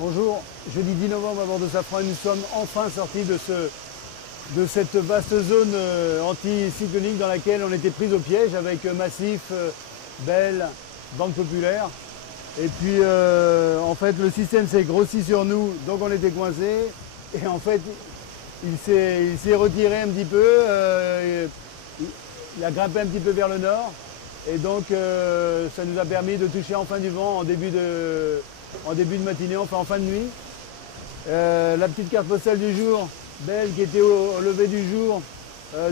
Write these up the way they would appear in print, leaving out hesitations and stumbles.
Bonjour, jeudi 10 novembre à bord de Safran et nous sommes enfin sortis de cette vaste zone anticyclonique dans laquelle on était pris au piège avec Massif, Bell, Banque Populaire. Et puis en fait le système s'est grossi sur nous, donc on était coincés. Et en fait il s'est retiré un petit peu, il a grimpé un petit peu vers le nord. Et donc ça nous a permis de toucher enfin du vent en début de matinée, enfin en fin de nuit. La petite carte postale du jour, Belle qui était au lever du jour,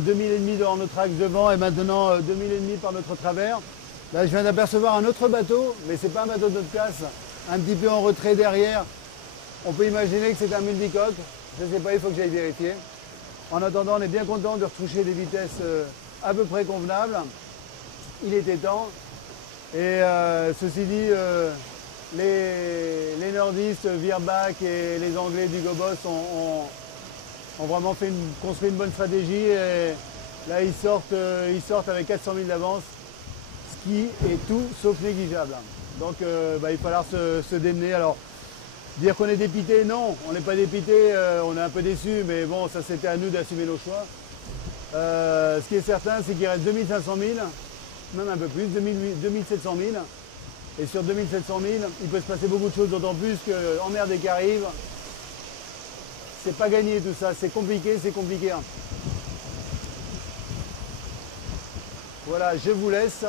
2000 dans notre axe de vent et maintenant 2000 par notre travers. Là je viens d'apercevoir un autre bateau, mais c'est pas un bateau de notre classe, un petit peu en retrait derrière. On peut imaginer que c'est un multicoque, je ne sais pas, il faut que j'aille vérifier. En attendant, on est bien content de retoucher des vitesses à peu près convenables. Il était temps. Et ceci dit, les nordistes, Virbac et les Anglais du Gobos ont vraiment construit une bonne stratégie. Et là, ils sortent avec 400 000 d'avance, ce qui est tout sauf négligeable. Donc, il va falloir se démener. Alors, dire qu'on est dépité, non, on n'est pas dépité, on est un peu déçu, mais bon, ça c'était à nous d'assumer nos choix. Ce qui est certain, c'est qu'il reste 2500 000, même un peu plus, 2700 000. Et sur 2700 000, il peut se passer beaucoup de choses, d'autant plus qu'en mer des Caraïbes, c'est pas gagné tout ça, c'est compliqué, c'est compliqué. Voilà, je vous laisse.